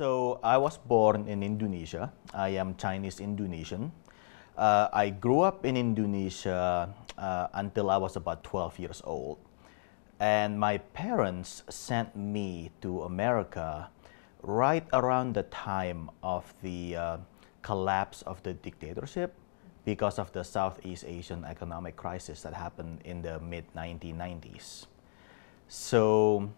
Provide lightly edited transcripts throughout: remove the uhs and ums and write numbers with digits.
So I was born in Indonesia. I am Chinese Indonesian. I grew up in Indonesia until I was about 12 years old. And my parents sent me to America right around the time of the collapse of the dictatorship because of the Southeast Asian economic crisis that happened in the mid 1990s. So,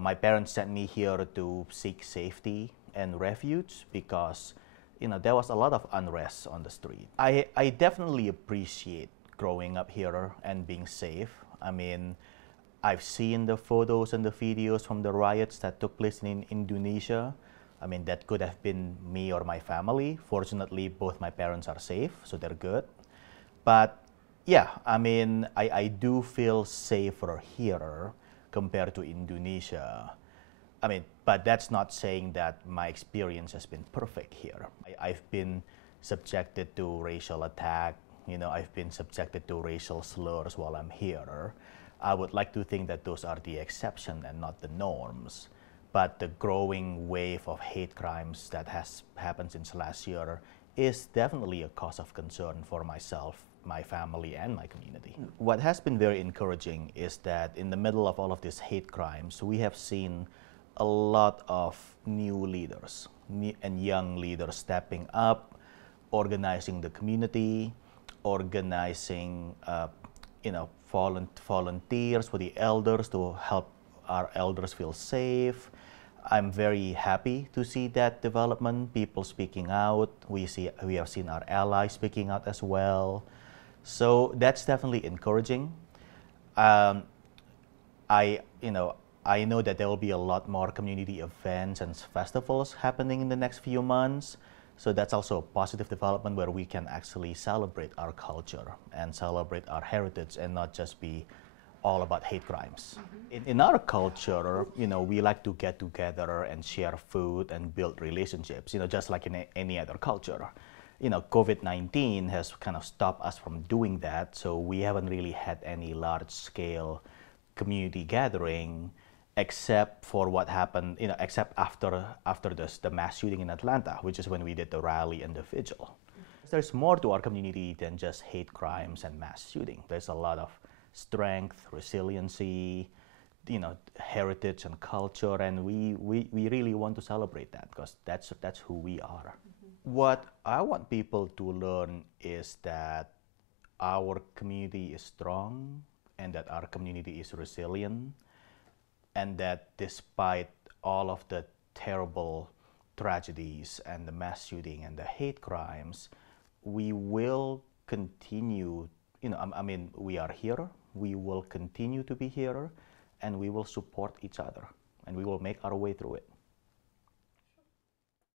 my parents sent me here to seek safety and refuge because, there was a lot of unrest on the street. I definitely appreciate growing up here and being safe. I mean, I've seen the photos and the videos from the riots that took place in Indonesia. I mean, that could have been me or my family. Fortunately, both my parents are safe, so they're good. But yeah, I mean, I do feel safer here compared to Indonesia. I mean, but that's not saying that my experience has been perfect here. I've been subjected to racial attack. I've been subjected to racial slurs while I'm here. I would like to think that those are the exception and not the norms. But the growing wave of hate crimes that has happened since last year is definitely a cause of concern for myself, my family, and my community. What has been very encouraging is that in the middle of all of these hate crimes, we have seen a lot of new leaders and young leaders stepping up, organizing the community, organizing volunteers for the elders to help our elders feel safe. I'm very happy to see that development, people speaking out. We have seen our allies speaking out as well. So that's definitely encouraging. I know that there will be a lot more community events and festivals happening in the next few months. So that's also a positive development where we can actually celebrate our culture and celebrate our heritage and not just be all about hate crimes. In our culture, we like to get together and share food and build relationships, just like in any other culture. COVID-19 has kind of stopped us from doing that, so we haven't really had any large-scale community gathering except for what happened, except after the mass shooting in Atlanta, which is when we did the rally and the vigil. There's more to our community than just hate crimes and mass shooting. There's a lot of strength, resiliency, heritage and culture, and we really want to celebrate that because that's who we are. What I want people to learn is that our community is strong and that our community is resilient, and that despite all of the terrible tragedies and the mass shooting and the hate crimes, we will continue, we are here, we will continue to be here, and we will support each other, and we will make our way through it.